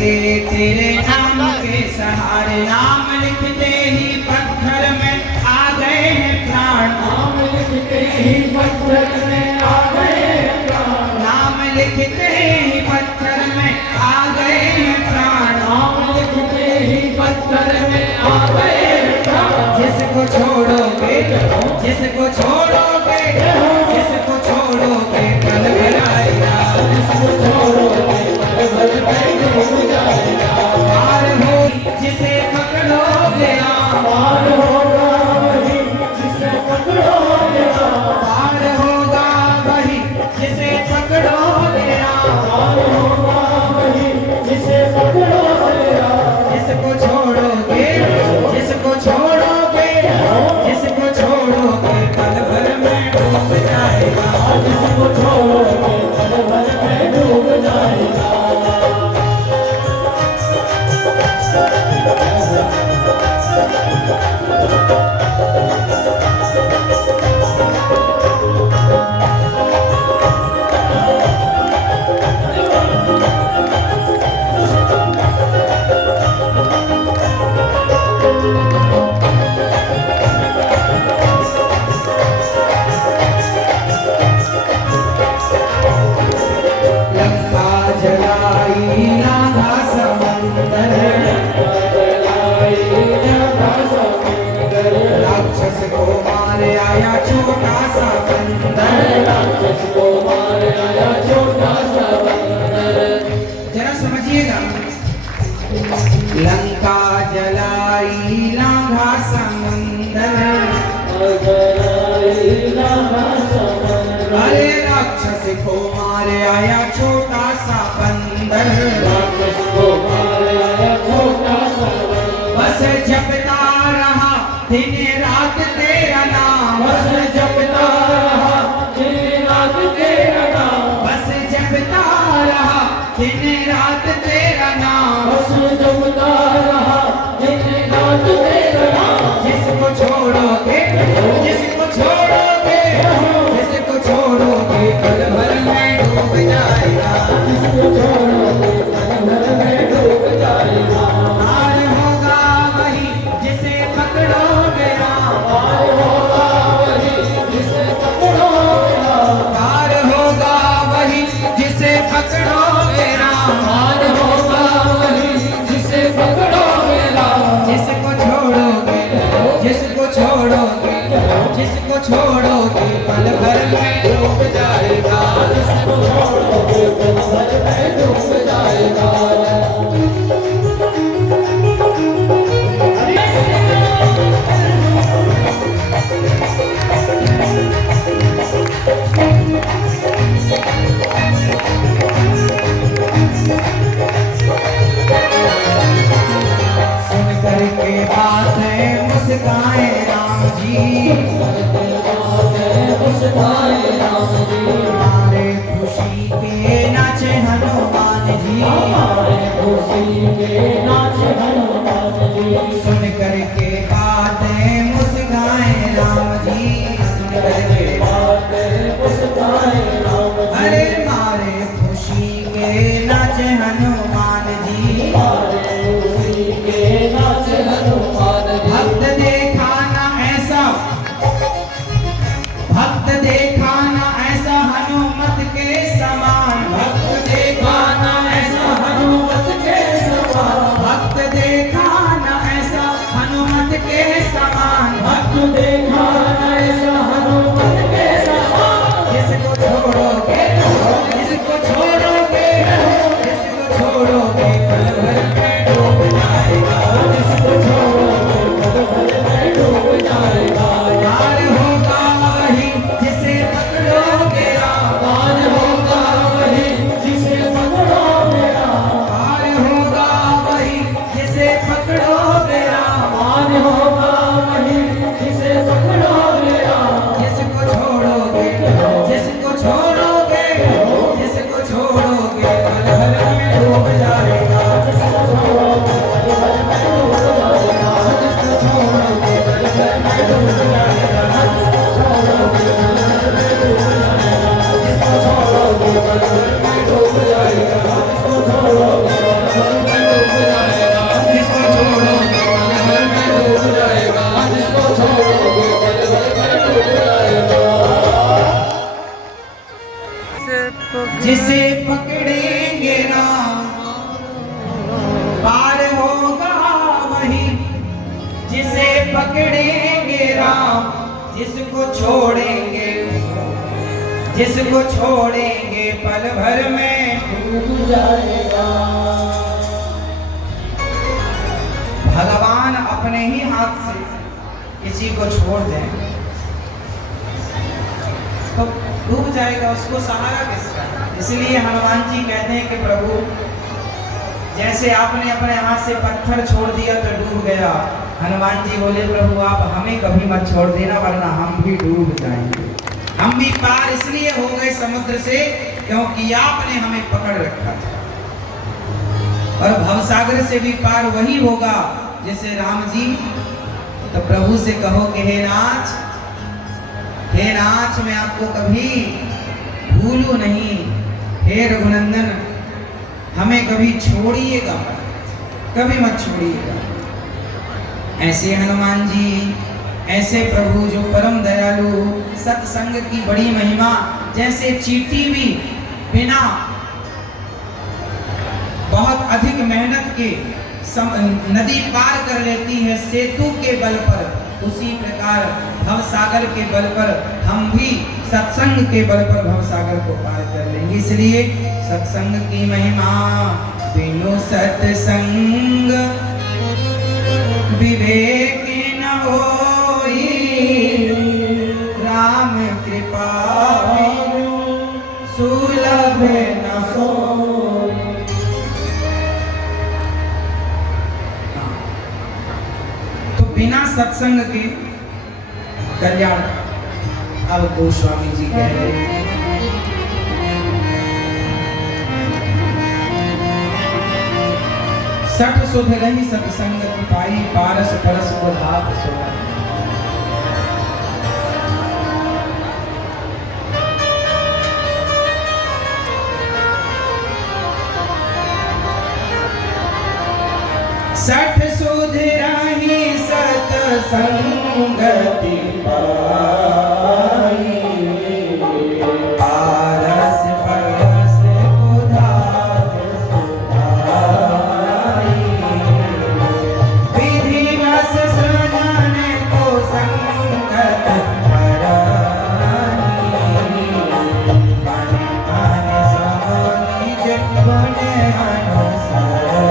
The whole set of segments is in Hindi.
लगे तेरे नाम के सहारे, नाम लिखते ही पत्थर में आ गए हैं प्राण, नाम लिखते ही पत्थर में आ गए हैं प्राण, नाम लिखते ही पत्थर में आ गए हैं प्राण, नाम लिखते ही पत्थर में आ गए हैं प्राण। जिसको छोड़ोगे, जिसको छोड़ोगे, जिसको छोड़ोगे कल भर आएगा, जिसको छोड़ोगे पल भर में डूब जाएगा। पार हो जिसे पकड़ोगे आप, पार होगा वही जिसे पकड़ोगे आप, पार होगा वही जिसे पकड़ोगे आप, पार होगा वही जिसे पकड़ोगे आप। जिसको छोड़ोगे, जिसको छोड़ोगे, जिसको छोड़ोगे पल भर में डूब जाएगा, जिसको छोड़ोगे पल भर में डूब जाएगा। लंका जलाई नागा समंदर, राक्षस को मार आया छोटा सा बंदर, राक्षस को मार आया छोटा सा बंदर। जरा समझिएगा, लंका जलाई नागा समंदर, अरे राक्षस को मार आया छोटा सा बंदर, राक्षस को मार आया छोटा सा बंदर। बस जपता रहा दिन रात तेरा नाम, बस जपता रहा दिन रात तेरा नाम, बस जपता रहा दिन रात तेरा नाम, बस जपता रहा दिन रात तेरा नाम। जिसको छोड़ोगे, जिसको छोड़ोगे, जिसको छोड़ोगे पल भर में डूब जाएगा, जिसको छोड़ोगे पल भर में डूब जाएगा। पार होगा वही जिसे पकड़ोगे राम, पार होगा वही जिसे पकड़ोगे आप, पार होगा वही जिसे पकड़ोगे राम, पार होगा वही जिसे पकड़ोगे आप। जिसको छोड़ोगे, जिसको छोड़ोगे, जिसको छोड़ोगे पल भर में डूब जाएगा, जिसको छोड़ोगे पल भर में डूब जाएगा। सुन करके बात है मुस्काए राम जी, मुस्काए राम जी, हमारे खुशी के नाचे हनुमान जी, हमारे खुशी के नाच हनुमान जी। सुन करके बात है मुस्काए राम जी, सुन करके मुस्काए राम जी, अरे मारे खुशी के नाचे हनुमान जी, हमारे खुशी के नाच हनुमान जी। भक्त देखा ना ऐसा, भक्त देखा ना ऐसा हनुमत के समान, भक्त देखा ना ऐसा राम जिसको छोड़ेंगे पल भर में डूब जाएगा। भगवान अपने ही हाथ से किसी को छोड़ दें तो डूब जाएगा, उसको सहारा किसका। इसलिए हनुमान जी कहते हैं कि प्रभु जैसे आपने अपने हाथ से पत्थर छोड़ दिया तो डूब गया, हनुमान जी बोले प्रभु आप हमें कभी मत छोड़ देना वरना हम भी डूब जाएंगे। हम भी पार इसलिए हो गए समुद्र से क्योंकि आपने हमें पकड़ रखा था, और भवसागर से भी पार वही होगा जैसे राम जी। तो प्रभु से कहो कि हे नाथ मैं आपको कभी भूलूं नहीं, हे रघुनंदन हमें कभी छोड़िएगा, कभी मत छोड़िएगा। ऐसे हनुमान जी, ऐसे प्रभु जो परम दयालु, सत्संग की बड़ी महिमा। जैसे चींटी भी बिना बहुत अधिक मेहनत के नदी पार कर लेती है सेतु के बल पर, उसी प्रकार भवसागर के बल पर हम भी सत्संग के बल पर भवसागर को पार कर लेंगे। इसलिए सत्संग की महिमा, बिनु सत्संग विवेक न होई, राम कृपा बिनु सुलभ न होई। तो बिना सत्संग के कल्याण। अब गोस्वामी जी कह रहे हैं सठ सुध रही सत्संग की पाई, पारस परस को धात सोई। सठ सुध रही सत्संगति पाई, पारस परस को धात सोई। विधिवश सजन को संगत कराई, मन मन सब निज गुण अनुसारी।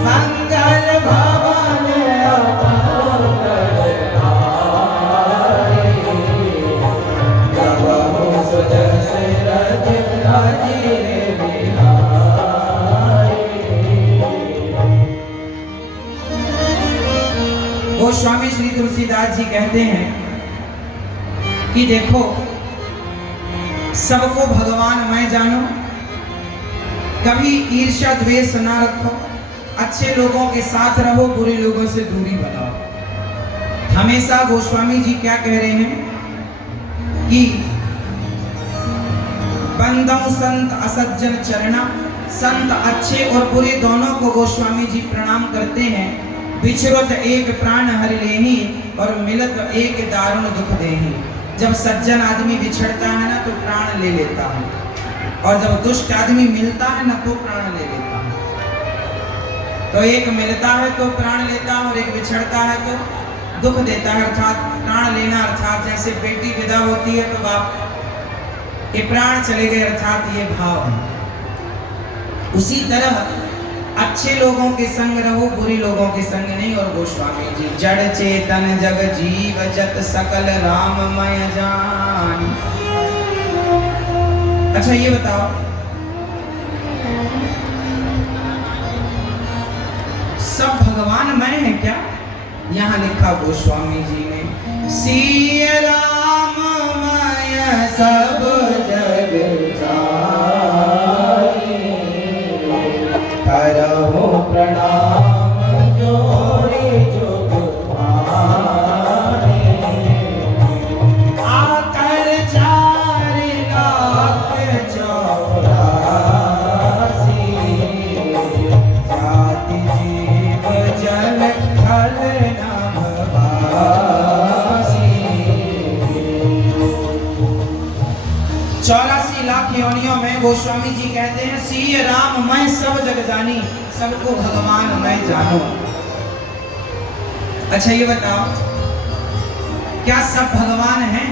मंगल भवन गवहु सुजस रथ राजीव बिहारी। गोस्वामी श्री तुलसीदास जी कहते हैं कि देखो सबको भगवान मैं जानो, कभी ईर्ष्या द्वेष ना रखो, अच्छे लोगों के साथ रहो, बुरे लोगों से दूरी बनाओ। हमेशा गोस्वामी जी क्या कह रहे हैं कि बंदौ संत असज्जन चरणा, संत अच्छे और बुरे दोनों को गोस्वामी जी प्रणाम करते हैं। बिछड़त एक प्राण हर लेही, और मिलत एक दारुण दुख देही। जब सज्जन आदमी बिछड़ता है ना तो प्राण ले लेता है, और जब दुष्ट आदमी मिलता है ना तो प्राण ले लेता है। तो एक मिलता है तो प्राण लेता है, और एक बिछड़ता है तो दुख देता है। अर्थात प्राण लेना अर्थात जैसे बेटी विदा होती है तो बाप के प्राण चले गए, अर्थात ये भाव है। उसी तरह अच्छे लोगों के संग रहो, बुरे लोगों के संग नहीं। और गोस्वामी जी जड़ चेतन जग जीव जत सकल राममय जान। अच्छा ये बताओ, सब भगवान मैं है क्या? यहाँ लिखा गोस्वामी जी ने, सिय राममय सब जग जाई, करहु प्रणाम जोड़ी जुग पाई। आकर 4 लाख 84 जाति जीव जल खल नभवासी। 84 लाख योनियों में गोस्वामी जी कहते हैं सिय राम मैं सब जग जानी, सबको भगवान मैं जानो। अच्छा ये बताओ, क्या सब भगवान हैं?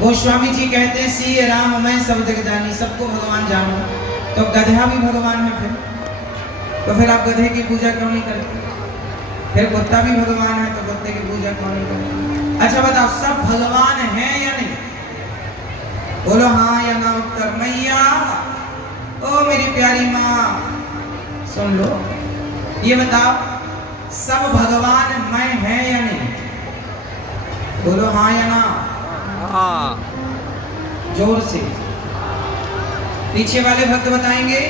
गोस्वामी जी कहते हैं सी राम मैं सब जग जानी, सबको भगवान जानो। तो गधा भी भगवान है फिर? तो फिर आप गधे की पूजा क्यों नहीं करते? फिर कुत्ता भी भगवान है तो कुत्ते की पूजा क्यों नहीं करते? अच्छा बताओ, सब भगवान हैं या नहीं? बोलो हाँ या ना उत्तर। मैया ओ मेरी प्यारी माँ सुन लो, ये बताओ सब भगवान मैं है या नहीं? बोलो हाँ या ना। हाँ। जोर से। पीछे वाले भक्त बताएंगे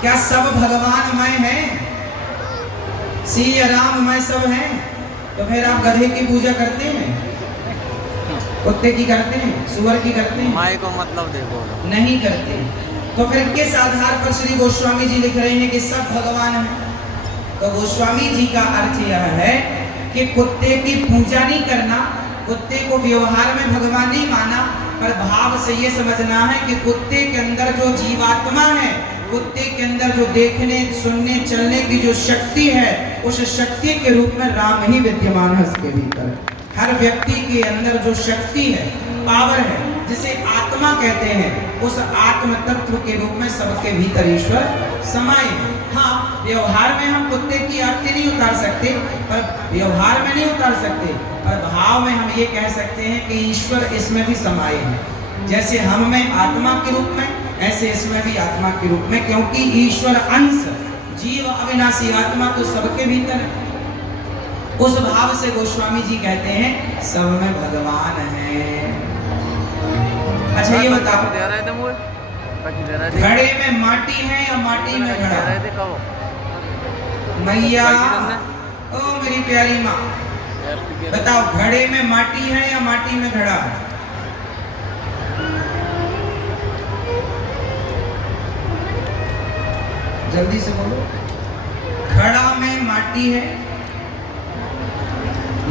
क्या सब भगवान मैं है? सी राम मैं सब हैं? तो फिर आप गधे की पूजा करते हैं, कुत्ते की करते हैं, सुअर की करते हैं? माई को मतलब देखो नहीं करते। तो फिर किस आधार पर श्री गोस्वामी जी लिख रहे हैं कि सब भगवान हैं? तो गोस्वामी जी का अर्थ यह है कि कुत्ते की पूजा नहीं करना, कुत्ते को व्यवहार में भगवान नहीं माना, पर भाव से ये समझना है कि कुत्ते के अंदर जो जीवात्मा है, कुत्ते के अंदर जो देखने सुनने चलने की जो शक्ति है, उस शक्ति के रूप में राम ही विद्यमान है उसके भीतर। हर व्यक्ति के अंदर जो शक्ति है, पावर है, जिसे आत्मा कहते हैं, उस आत्म तत्व के रूप में सबके भीतर ईश्वर समाये है। हाँ, व्यवहार में हम कुत्ते की आरती नहीं उतार सकते, पर व्यवहार में नहीं उतार सकते, पर भाव में हम ये कह सकते हैं कि ईश्वर इसमें भी समाये हैं। जैसे हम में आत्मा के रूप में, ऐसे इसमें भी आत्मा के रूप में, क्योंकि ईश्वर अंश जीव अविनाशी आत्मा तो सबके भीतर है। उस भाव से गोस्वामी जी कहते हैं सब में भगवान है। अच्छा ये बताओ, घड़े में माटी है या माटी में घड़ा? मैया ओ मेरी प्यारी माँ बताओ, घड़े में माटी है या माटी में घड़ा? जल्दी से बोलो, घड़ा में माटी है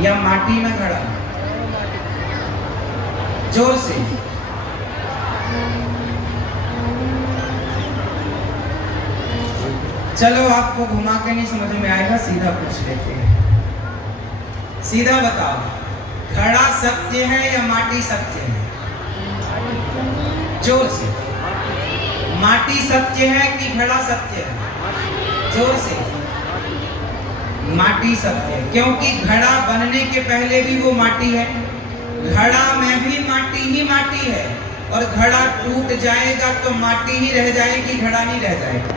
या माटी में घड़ा? जोर से। चलो आपको घुमा के नहीं समझ में आएगा, सीधा पूछ लेते हैं। सीधा बताओ, घड़ा सत्य है या माटी सत्य है? जोर से। माटी सत्य है कि घड़ा सत्य है? जोर से। माटी सत्य है, क्योंकि घड़ा बनने के पहले भी वो माटी है, घड़ा में भी माटी ही माटी है, और घड़ा टूट जाएगा तो माटी ही रह जाएगी, घड़ा नहीं रह जाएगा।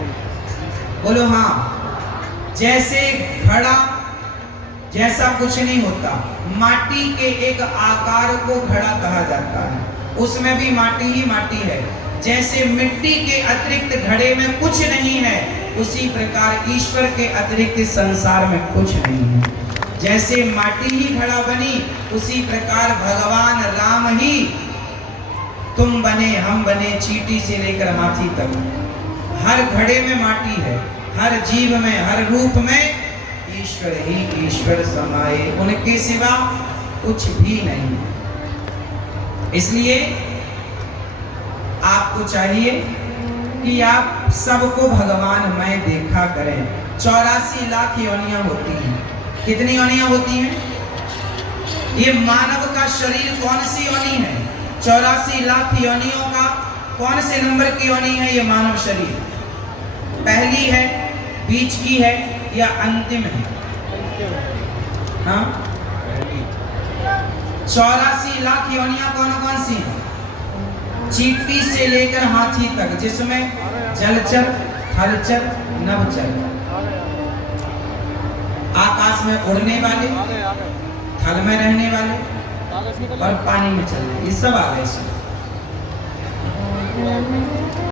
बोलो हाँ। जैसे घड़ा जैसा कुछ नहीं होता, माटी के एक आकार को घड़ा कहा जाता है, उसमें भी माटी ही माटी है। जैसे मिट्टी के अतिरिक्त घड़े में कुछ नहीं है, उसी प्रकार ईश्वर के अतिरिक्त संसार में कुछ नहीं है। जैसे माटी ही घड़ा बनी, उसी प्रकार भगवान राम ही तुम बने, हम बने, चींटी से लेकर हाथी तक। हर घड़े में माटी है, हर जीव में, हर रूप में ईश्वर ही ईश्वर समाये, उनके सिवा कुछ भी नहीं। इसलिए आपको चाहिए कि आप सबको भगवान मैं देखा करें। 84 लाख योनियां होती हैं। कितनी योनियां होती हैं? ये मानव का शरीर कौन सी योनि है? 84 लाख योनियों का कौन से नंबर की योनि है ये मानव शरीर? पहली है, बीच की है या अंतिम है? हाँ, 84 लाख योनियां कौन कौन सी हैं? चींटी से लेकर हाथी तक, जिसमें जलचर, थलचर, नभचर, आकाश में उड़ने वाले, थल में रहने वाले और पानी में चलने, ये सब आ गए इसमें।